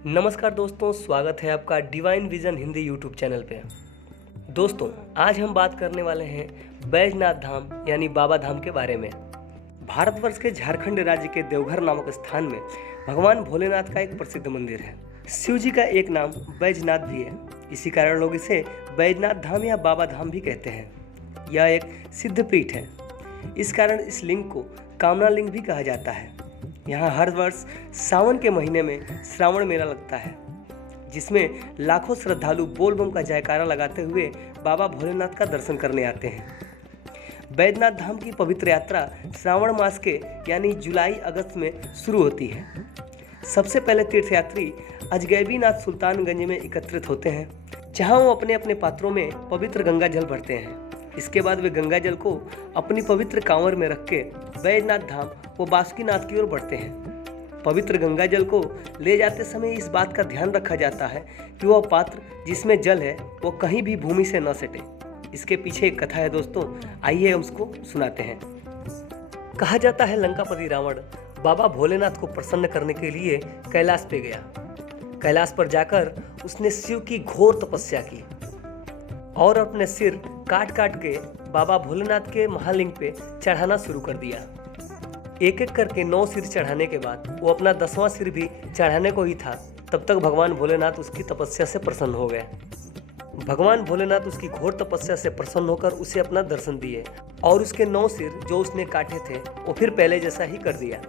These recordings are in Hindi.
नमस्कार दोस्तों, स्वागत है आपका divine vision Hindi YouTube channel पे। दोस्तों, आज हम बात करने वाले हैं बैजनाथ धाम यानी बाबा धाम के बारे में। भारतवर्ष के झारखंड राज्य के देवघर नामक स्थान में भगवान भोलेनाथ का एक प्रसिद्ध मंदिर है। शिव जी का एक नाम बैजनाथ भी है, इसी कारण लोग इसे बैजनाथ धाम या बाबा धाम भी कहते हैं। यह एक सिद्ध पीठ है, इस कारण इस लिंग को कामना लिंग भी कहा जाता है। यहाँ हर वर्ष सावन के महीने में श्रावण मेला लगता है, जिसमें लाखों श्रद्धालु बोल बम का जयकारा लगाते हुए बाबा भोलेनाथ का दर्शन करने आते हैं। बैजनाथ धाम की पवित्र यात्रा श्रावण मास के यानी जुलाई अगस्त में शुरू होती है। सबसे पहले तीर्थयात्री अजगैबीनाथ सुल्तानगंज में एकत्रित होते हैं, जहाँ वो अपने अपने पात्रों में पवित्र गंगा जल भरते हैं। इसके बाद वे गंगा जल को अपनी पवित्र कांवर में रख के बैजनाथ धाम व बासुकीनाथ की ओर बढ़ते हैं। पवित्र गंगा जल को ले जाते समय इस बात का ध्यान रखा जाता है कि वह पात्र जिसमें जल है वो कहीं भी भूमि से न सटे। इसके पीछे एक कथा है दोस्तों, आइए हम उसको सुनाते हैं। कहा जाता है लंकापति रावण बाबा भोलेनाथ को प्रसन्न करने के लिए कैलाश पे गया। कैलाश पर जाकर उसने शिव की घोर तपस्या की और अपने सिर काट काट के बाबा भोलेनाथ के महालिंग पे चढ़ाना शुरू कर दिया। एक एक करके 9 सिर चढ़ाने के बाद वो अपना 10वां सिर भी चढ़ाने को ही था, तब तक भगवान भोलेनाथ उसकी तपस्या से प्रसन्न हो गए। भगवान भोलेनाथ उसकी घोर तपस्या से प्रसन्न होकर उसे अपना दर्शन दिए और उसके 9 सिर जो उसने काटे थे वो फिर पहले जैसा ही कर दिया।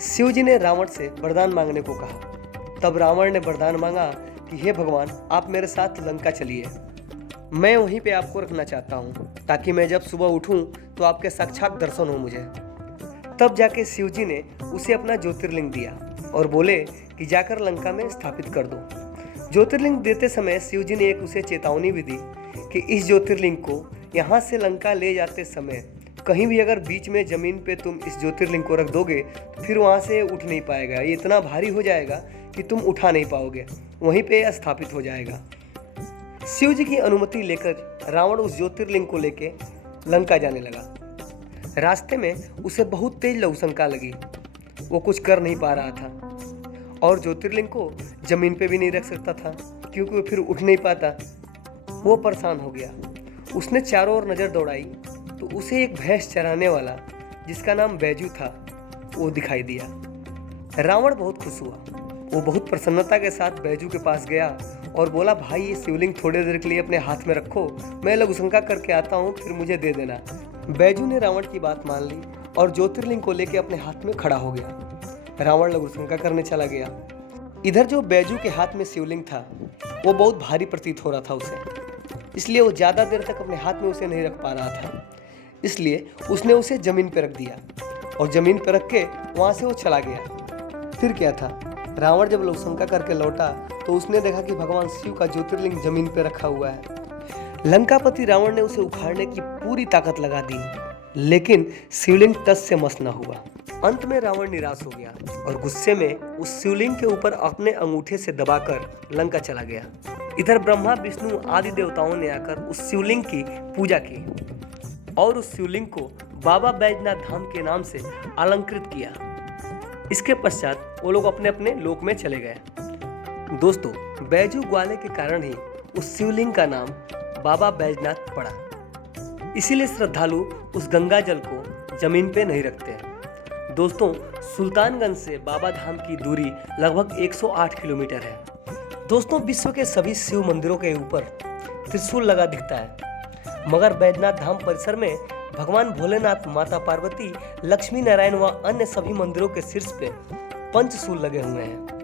शिव जी ने रावण से वरदान मांगने को कहा। तब रावण ने वरदान मांगा कि हे भगवान, आप मेरे साथ लंका चलिए, मैं वहीं पे आपको रखना चाहता हूँ ताकि मैं जब सुबह उठूँ तो आपके साक्षात दर्शन हो मुझे। तब जाके शिव जी ने उसे अपना ज्योतिर्लिंग दिया और बोले कि जाकर लंका में स्थापित कर दो। ज्योतिर्लिंग देते समय शिव जी ने एक उसे चेतावनी भी दी कि इस ज्योतिर्लिंग को यहाँ से लंका ले जाते समय कहीं भी अगर बीच में ज़मीन पे तुम इस ज्योतिर्लिंग को रख दोगे तो फिर वहाँ से उठ नहीं पाएगा, ये इतना भारी हो जाएगा कि तुम उठा नहीं पाओगे, वहीं पे स्थापित हो जाएगा। शिव जी की अनुमति लेकर रावण उस ज्योतिर्लिंग को लेके लंका जाने लगा। रास्ते में उसे बहुत तेज लघुशंका लगी, वो कुछ कर नहीं पा रहा था और ज्योतिर्लिंग को जमीन पे भी नहीं रख सकता था क्योंकि वो फिर उठ नहीं पाता। वो परेशान हो गया। उसने चारों ओर नज़र दौड़ाई तो उसे एक भैंस चराने वाला जिसका नाम बैजू था वो दिखाई दिया। रावण बहुत खुश हुआ। वो बहुत प्रसन्नता के साथ बैजू के पास गया और बोला, भाई ये शिवलिंग थोड़ी देर के लिए अपने हाथ में रखो, मैं लघुशंका करके आता हूँ, फिर मुझे दे देना। बैजू ने रावण की बात मान ली और ज्योतिर्लिंग को लेकर अपने हाथ में खड़ा हो गया। रावण लघुशंका करने चला गया। इधर जो बैजू के हाथ में शिवलिंग था वो बहुत भारी प्रतीत हो रहा था उसे, इसलिए वो ज़्यादा देर तक अपने हाथ में उसे नहीं रख पा रहा था। इसलिए उसने उसे ज़मीन पर रख दिया और ज़मीन पर रख के वहाँ से वो चला गया। फिर क्या था, रावण जब लघुशंका करके लौटा तो उसने देखा कि भगवान शिव का ज्योतिर्लिंग जमीन पर रखा हुआ है। लंकापति रावण ने उसे उखाड़ने की पूरी ताकत लगा दी, लेकिन शिवलिंग टस से मस न हुआ। अंत में रावण निराश हो गया और गुस्से में उस शिवलिंग के ऊपर अपने अंगूठे से दबाकर लंका चला गया। इधर ब्रह्मा विष्णु आदि देवताओं ने आकर उस शिवलिंग की पूजा की और उस शिवलिंग को बाबा बैजनाथ धाम के नाम से अलंकृत किया। इसके पश्चात वो लोग अपने अपने लोक में चले गए। दोस्तों, बैजू ग्वाले के कारण ही उस शिवलिंग का नाम बाबा बैजनाथ पड़ा। इसीलिए श्रद्धालु उस गंगा जल को जमीन पे नहीं रखते हैं। दोस्तों, सुल्तानगंज से बाबा धाम की दूरी लगभग 108 किलोमीटर है। दोस्तों, विश्व के सभी शिव मंदिरों के ऊपर त्रिशूल लगा दिखता है, मगर बैजनाथ धाम परिसर में भगवान भोलेनाथ, माता पार्वती, लक्ष्मी नारायण व अन्य सभी मंदिरों के शीर्ष पे पंचशूल लगे हुए हैं।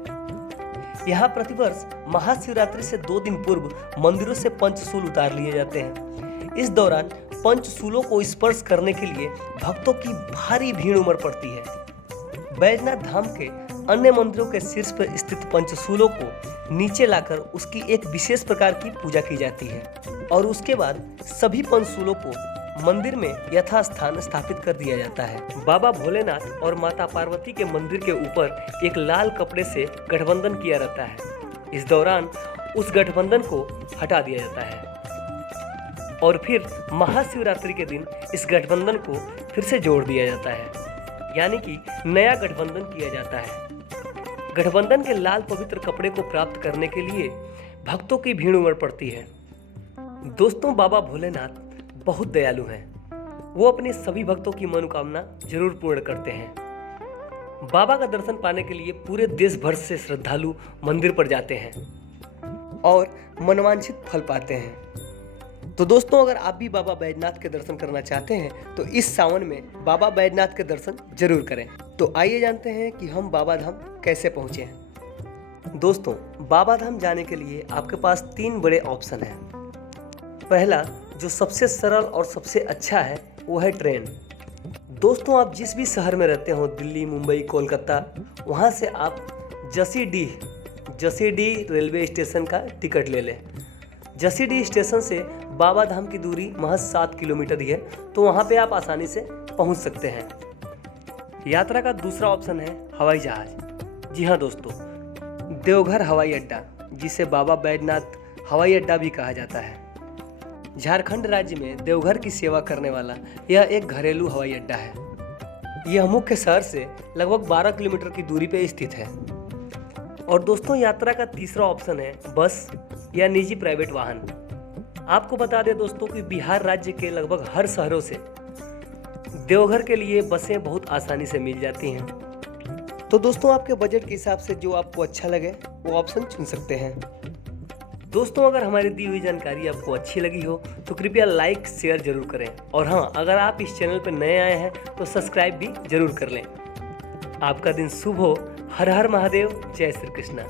यहाँ प्रतिवर्ष महाशिवरात्रि से 2 दिन पूर्व मंदिरों से पंचशूल उतार लिए जाते हैं। इस दौरान पंचशूलों को स्पर्श करने के लिए भक्तों की भारी भीड़ उमड़ पड़ती है। बैजनाथ धाम के अन्य मंदिरों के शीर्ष पर स्थित पंचशूलों को नीचे लाकर उसकी एक विशेष प्रकार की पूजा की जाती है और उसके बाद सभी पंचशूलों को मंदिर में यथास्थान स्थापित कर दिया जाता है। बाबा भोलेनाथ और माता पार्वती के मंदिर के ऊपर एक लाल कपड़े से गठबंधन किया रहता है। इस दौरान उस गठबंधन को हटा दिया जाता है और फिर महाशिवरात्रि के दिन इस गठबंधन को फिर से जोड़ दिया जाता है, यानी कि नया गठबंधन किया जाता है। गठबंधन के लाल पवित्र कपड़े को प्राप्त करने के लिए भक्तों की भीड़ उमड़ पड़ती है। दोस्तों, बाबा भोलेनाथ बहुत दयालु हैं। वो अपने सभी भक्तों की मनोकामना जरूर पूर्ण करते हैं। बाबा का दर्शन पाने के लिए पूरे देश भर से श्रद्धालु मंदिर पर जाते हैं और मनोवांछित फल पाते हैं। तो दोस्तों, अगर आप भी बाबा बैजनाथ के दर्शन करना चाहते हैं तो इस सावन में बाबा बैजनाथ के दर्शन जरूर करें। तो आइए जानते हैं कि हम बाबा धाम कैसे पहुँचे हैं। दोस्तों, बाबा धाम जाने के लिए आपके पास 3 बड़े ऑप्शन हैं। पहला, जो सबसे सरल और सबसे अच्छा है, वो है ट्रेन। दोस्तों, आप जिस भी शहर में रहते हो, दिल्ली, मुंबई, कोलकाता, वहाँ से आप जसीडीह रेलवे स्टेशन का टिकट ले लें। जसीडीह स्टेशन से बाबा धाम की दूरी महज 7 किलोमीटर ही है, तो वहाँ पे आप आसानी से पहुँच सकते हैं। यात्रा का दूसरा ऑप्शन है हवाई जहाज। जी हाँ दोस्तों, देवघर हवाई अड्डा, जिसे बाबा बैजनाथ हवाई अड्डा भी कहा जाता है, झारखंड राज्य में देवघर की सेवा करने वाला यह एक घरेलू हवाई अड्डा है। यह मुख्य शहर से लगभग 12 किलोमीटर की दूरी पर स्थित है। और दोस्तों, यात्रा का तीसरा ऑप्शन है बस या निजी प्राइवेट वाहन। आपको बता दें दोस्तों कि बिहार राज्य के लगभग हर शहरों से देवघर के लिए बसें बहुत आसानी से मिल जाती हैं। तो दोस्तों, आपके बजट के हिसाब से जो आपको अच्छा लगे वो ऑप्शन चुन सकते हैं। दोस्तों, अगर हमारी दी हुई जानकारी आपको अच्छी लगी हो तो कृपया लाइक शेयर जरूर करें। और हाँ, अगर आप इस चैनल पर नए आए हैं तो सब्सक्राइब भी जरूर कर लें। आपका दिन शुभ हो। हर हर महादेव। जय श्री कृष्णा।